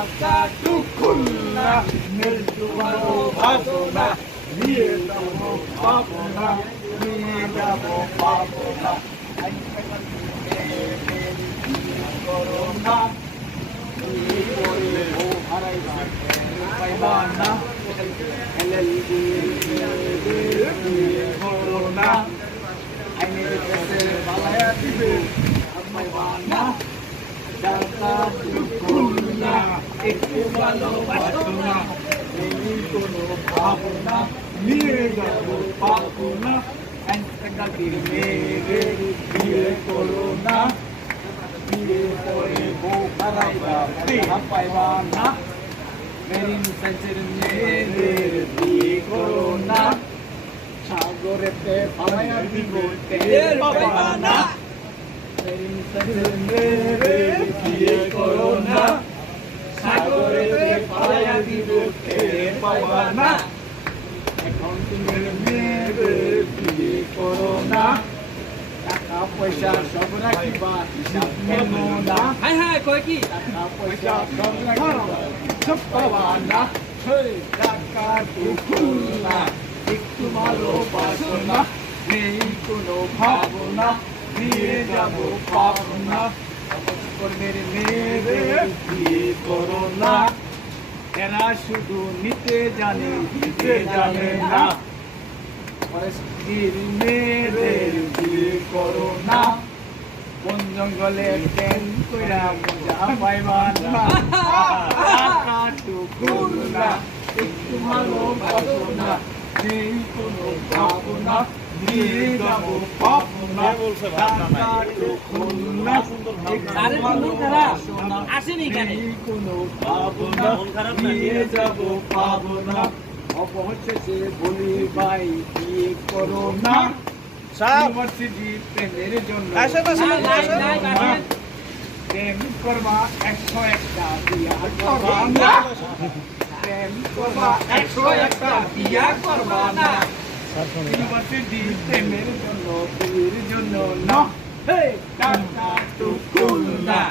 টাকা টুকুন্না মৃত্যু ভালোবাসনা নিয়ে যাবো পাবো না নিয়ে যাবো পাবো না করো না পাইবা না করো না আইনের কাছে পালায়া দিবে পাইবা না টাকা টুকুন্না একটু ভালোবাসনা এই কোনো ভাবনা নিয়ে যাবো পাবো না গাড়ির মেরে বিয়ে করো না বিয়ে করে বউ হারাইবা পাইবা না মেরিন সেন্সের মেয়েদের বিয়ে করো না সাগরেতে পালাইয়া দিব টের পাইবা না মেরিন সেন্সের মেয়েদের বিয়ে করো না সাগরেতে পালাইয়া দিব টের পাইবা না এখন তুমি মেয়েদের বিয়ে করো না টাকা পয়সা সব রাখিবা হিসাব মেনো না হাই হাই কয় কি টাকা পয়সা সব রাখিবা সব পাবা না টাকা টুকুন না একটু ভালোবাসো না নেই কোনো ভাবনা দিয়ে যাবো পাবো না কর্মের মেয়েদের বিয়ে করো না এরা শুধু নিতে জানে দিতে জানে না পরস্পর মেয়েদের বিয়ে করো না বন জঙ্গলে ট্রেন কইরা মজা পাইবা না টাকা টুকুন না একটু ভালোবাসো না নেই কোনো ভাবনা দিয়ে যাবো পাবো না টাকা টুকুন না আরে বন্ধু তারা আসেনি কেন কোনো ভাবনা দিয়ে যাবো পাবো না অবশেষে বলি ভাই বিয়ে করো না ইউনিভার্সিটি প্রেমের জন্য প্রেম করবা 101টা বিয়া করবা না প্রেম করবা 101টা বিয়া করবা না ইউনিভার্সিটি প্রেমের জন্য বিয়ের জন্য না হে টাকা টুকুন না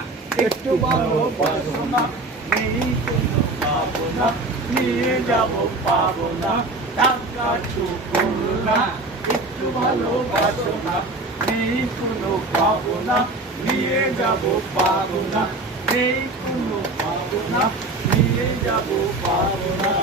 একটু ভালোবাসো না নেই কোনো পাবো না নিয়ে যাবো পাবো না টাকা টুকুন না একটু ভালোবাসো না নেই কোনো পাবো না নিয়ে যাবো পাবো না নেই কোনো পাবো না নিয়ে যাবো পাবো না